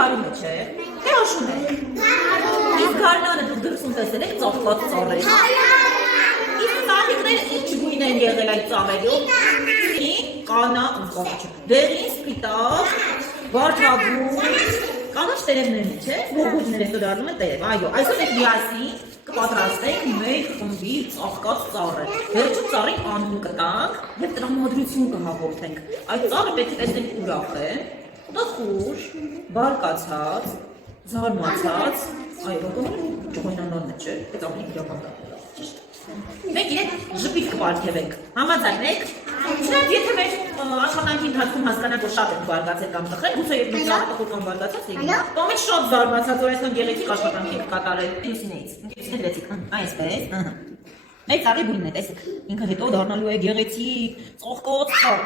բարի մեջ է։ Թե աշուն է։ Իսկ գարնանը դուք դրսում տեսել եք ծաղկած ծառեր։ Իսկ ծաղիկները ինչ գույն են եղել այդ ծառերում։ Կանա ու կանաչ։ Դեղին, սպիտակ, վարդագույն, կանաչ տերևների, չէ՞։ Ողորմներ են դառնում են տերև։ Այո, այսօր մենք միասին կպատրաստենք մեկ խմբի ծաղկած ծառը։ Վերջում ծառի անուն կտանք եւ տրամադրություն կհաղորդենք։ Այդ ծառը պետք է տեսնենք ուրախ է, տխուր, բարկացած, զարմացած, այո, ճողոյնանալն է, չէ՞, այդ ավելի իրական է։ Մենք իրենք ժպիտ կպարգևենք, համաձայն եք։ Չնայած եթե մեր աշխատանքի ընթացքում հասկանանք, որ շատ ենք բարգացել կամ տխրել, գուցե եւ մեր ծառը կամ բարգացած եղի, կամ մենք շատ զարմացած, որ այսքան գեղեցիկ աշխատանք ենք կատարել ինքնից լեցիկ, այսպես, մեր ծառի բույնն է, տեսեք, ինքը հետո դառնալու է գեղեցիկ, ծաղկոց ծառ,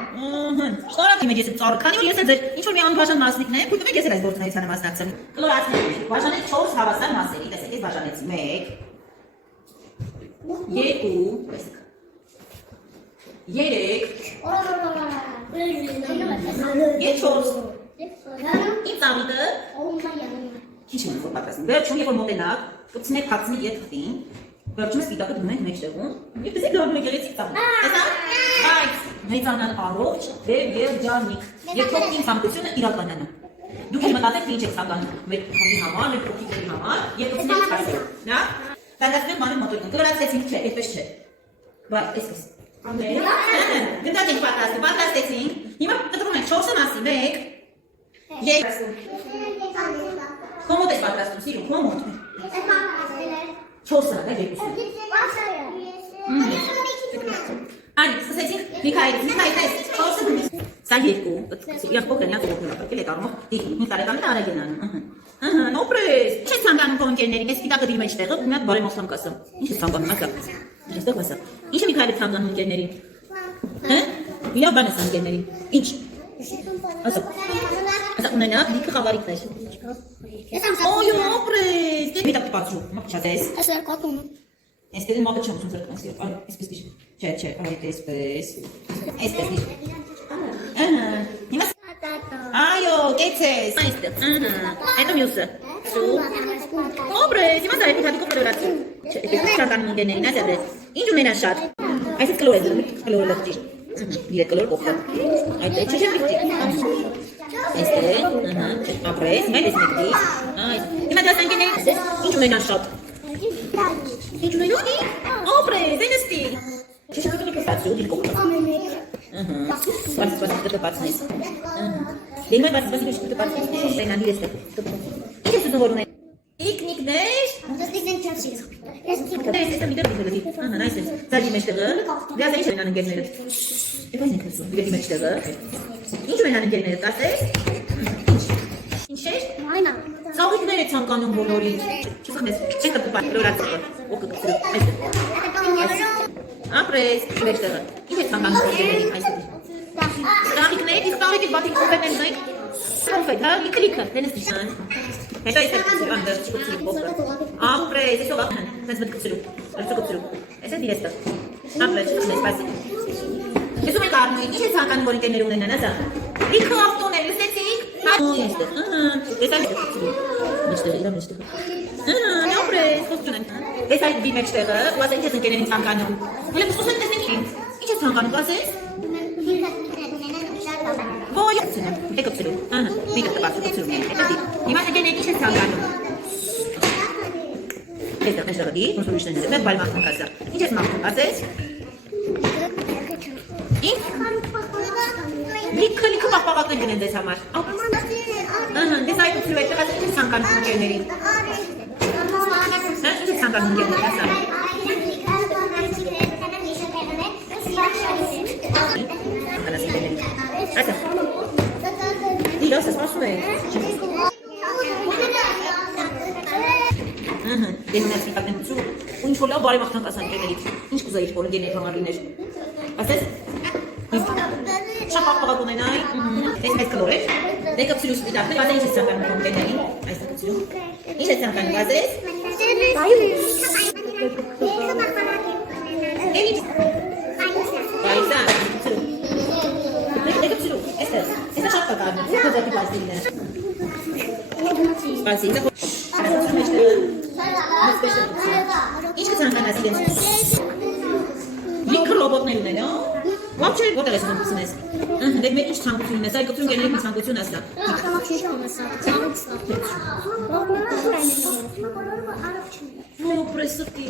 շնորհակալ եմ ես այդ ծառը, քանի որ ես ձեր ինչ-որ մի անբաժան մասնիկն եմ, թույլ տվեք ես էլ այս գործունեությանը մասնակցեմ, կլորացնենք, բաժանենք 4 հավասար մասերի, տեսեք, ես բաժանեցի 1, 2, 3, 4, իմ ծառիկը քիչ եմ որ պատրաստում, վերջում երբ որ մոտենաք, կպցնեք հացնի ետ խտին, վերջում ես սպիտակը դնում ենք մեջտեղում, և տեսեք դառնում է գեղեցիկ ծառ։ Այս մեծանան առողջ, դեպ երջանիկ, և թող իմ ցանկությունը իրականանա։ Դուք էլ մտածեք, թե ինչ եք ցանկանում մեր խմբի համար, մեր փոքրիկների համար, և կպցնեք հացը։ Նա դարձնենք բանը մոտենանք, կլորացեցինք, չէ, այդպես չէ։ Բայց այսպես։ Գնդակ ենք պատրաստեցինք, հիմա կտրում ենք 4 մասի 1, 2, Կոմոտ ես պատրաստում, սիրում, կոմոտ։ 4-ը, դա երկուսը։ Անի, սկսեցինք, Միքայել, տես, 4-ը գնից։ Սա 2, իրակ փոքր են, իրակ փոքր են, կել է տարմող, 5 տարեկանին արագ են անում։ Նոպրես, ինչ ես ցանկանում քո ընկերներին, այս սպիտակը դիր մեջտեղը, ու մի հատ բարեմոս եմ կասեմ։ Ինչ ես ցանկանում, ասա։ Այստեղ ասա։ Ինչ է Միքայելը ցանկանում ընկերներին։ Իրավ բան ես ընկերներին։ Ինչ։ Ասա։ Ասա ունենաք լիքը խավարիկներ։ Օյ, օպրես, դե միտակ պատրու, մապչատես։ Ասա կատուն։ Էստեղ մապը չեմ ուզում զրկնեմ, սիրով, այ, այսպես դիշ։ Չէ, այ տեսպես։ Այսպես դիշ։ Հիմա այո, կեցես։ Այստեղ, հետո մյուսը։ Օպրես, հիմա դա է փոքրիկ կլորացի։ Չէ, ես ցանկանում ունենային, ասա դες։ Ինչ ունենա շատ։ Այսպես կլորել, կլորել դիշ։ Իրե կլոր կողքան։ Այդ չէ, չէ, Այստեղ, ապրես, հիմա ես մեկդի, հիմա դաս անգեների, ինչ ունենան շատ, ինչ ունենան, ապրես, ենստի, չէ շակոտը կստացի, ու դիր կողքան, բացի կպացնես, դե հիմա բացի կպացնես, տենան դիր եստեղ, ինչ ես ուզում որ ունեն, Իքնիկներ, ես եմ իդեր դիզելի, նայս ես, ծալի մեջտեղը, դյազ է ինչ ունենան ընգերները, եվ այս նեքրսում, իդերի մեջտեղը, ինչ ունենան ընգերները, կասես, ինչ էր, ծաղիկներ է ցանկանում բոլորին, չսխնես, չեն կպպար, լորացը, օկը կպցրու, ապրես, մեջտեղը, ինչ է ցանկանում ընգերներին, այսպես, ծաղիկներ, իսկ ծաղիկի բատիկ կոպերներն ենք, Կոնֆետ, հա, լիքը, դենես դիշան, հետո ես կպցրու, անդեր չկպցրու բոքրը, ապրես, ես ով աղթան, ես վտ կպցրու, վերցու կպցրու, ես ես դիրեստը, ապրես, չկպցնես, պասի, ես ում եք արնույն, ինչ է ցանկանում որ ընկերներ ունենան, ասա, լիքը ավտոներ, լսեցիք, հա, եստեղ, ես այս կպցրու, մեջտեղը, իրա մեջտեղը, ապրես, ոսկուն են, ես այս բի մեջտեղը, ու ասա ինչ ես ընկերներին ցանկանում, ուլեմ սկուսեն տեսնենք ինչ ես ցանկանում, կասես, Voi, ecco pselu, vedi che parte pselu, è così. Dimane che ne dice salgano. Questa è la di, non sono riuscita a vedere, vai a casa. Chi c'è smato? A te? Liko papa va che ne desa mar. Desa io pselu, è che ci salgano con che neri. Ci salgano con che neri, sa. Ata. Dilo, se spassu è. Devo ne spiegarti su. Un ciolo buone ma tanto sempre lì. In scusa io voglio dire non arrivare. Astes? Ciao papà come nai? È calore. Dai capsule spiegate, ma dai ci sta per non bene lì. Hai sta capsule? In c'è sempre base. Vai sa. Dai capsule. Esta ciappa carne. Cosa ti fai dire? Spasibo. Ինչ կցանկանաս իրենց։ Լիքը ռոբոտներ ունեն, հա։ Ո՞նց է որտեղ ես ուզում ես։ Դե մեր ինչ ցանկություն ունես, այլ գտնում գերերի ցանկություն ասա։ Ну, пресытый.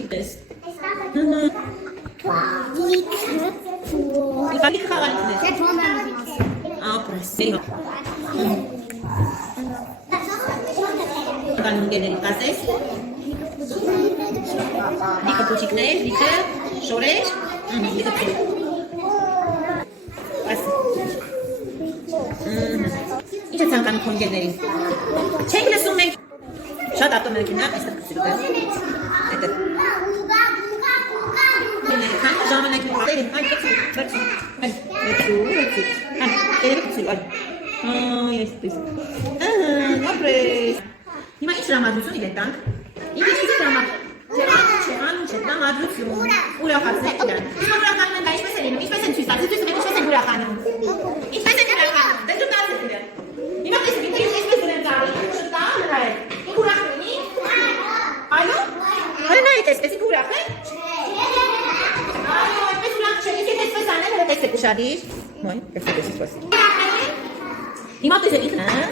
Лик խաղալիքներ։ Ապրեսի։ Կանոն գերերի կասես։ Լիկը փոչիկներ, լիկը շորեր, լիկը փոչիկ։ Ինչ է ցանկանում քո գերներին։ Չեք լսում մենք։ Շատ ատոմերքինա, այստեղ կծիրուկ է։ Այդտեղ։ Քան ժամանակ նորերին, այ կծու։ Այսպես։ Ապրես։ Հիմա ինչ դրամատուրգություն իրեն տանք։ Ինչ դրամատուրգություն։ Ուրախացնեք իրան։ Իսկ ուրախանում են դա ինչպես է լինում, ինչպես են ցույց տալիս, ինչպես են ուրախանում։ Ինչպես են ուրախանում։ Դե դու դարձեք իրան։ Հիմա տեսեք ինչ ինչպես են ծառի։ Շտա նրա հետ։ Ինչ ուրախ լինի։ Այո։ Այո, այսպես ուրախ է։ Այո, այսպես ուրախ չէ, իսկ այսպես անել, հենց այսպես ուշադիր։ Ոյ, այսպես։ Հիմա տեսեք ինքն, հա։